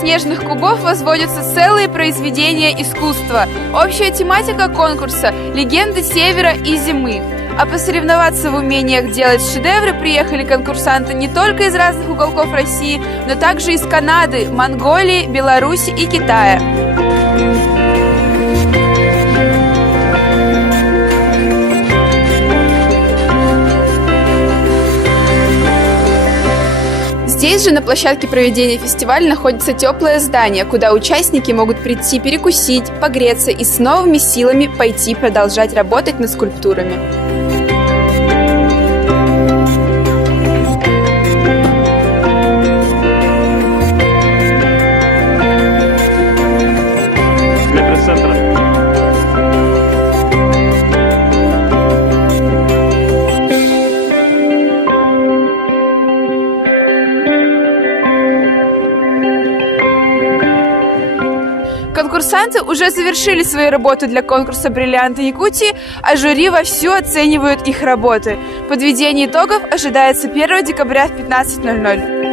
снежных кубов возводятся целые произведения искусства. Общая тематика конкурса – легенды Севера и Зимы. А посоревноваться в умениях делать шедевры приехали конкурсанты не только из разных уголков России, но также из Канады, Монголии, Беларуси и Китая. Здесь же, на площадке проведения фестиваля, находится теплое здание, куда участники могут прийти перекусить, погреться и с новыми силами пойти продолжать работать над скульптурами. Конкурсанты уже завершили свои работы для конкурса «Бриллианты Якутии», а жюри вовсю оценивают их работы. Подведение итогов ожидается 1 декабря в 15:00.